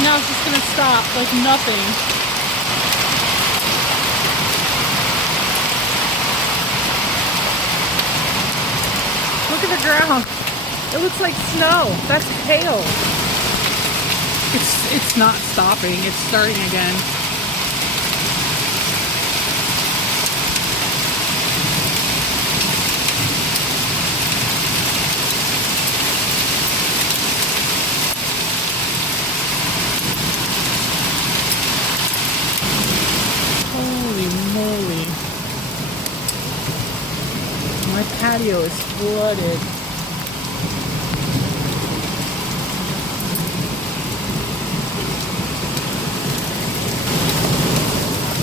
and now it's just gonna stop like nothing. Look at the ground. It looks like snow. That's hail. It's not stopping. It's starting again. Holy moly. My patio is flooded.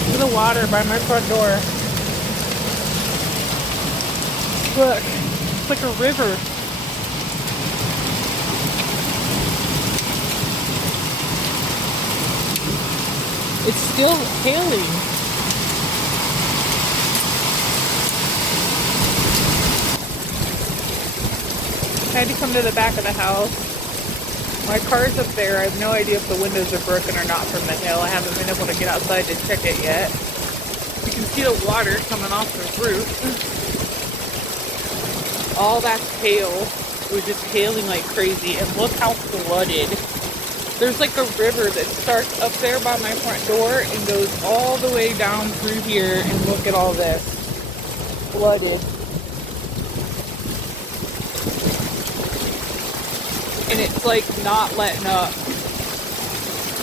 Look at the water by my front door. Look, it's like a river. It's still hailing. I had to come to the back of the house. My car's up there. I have no idea if the windows are broken or not from the hail. I haven't been able to get outside to check it yet. You can see the water coming off the roof. All that's hail. It was just hailing like crazy. And look how flooded. There's like a river that starts up there by my front door and goes all the way down through here. And look at all this. Flooded. And it's like not letting up.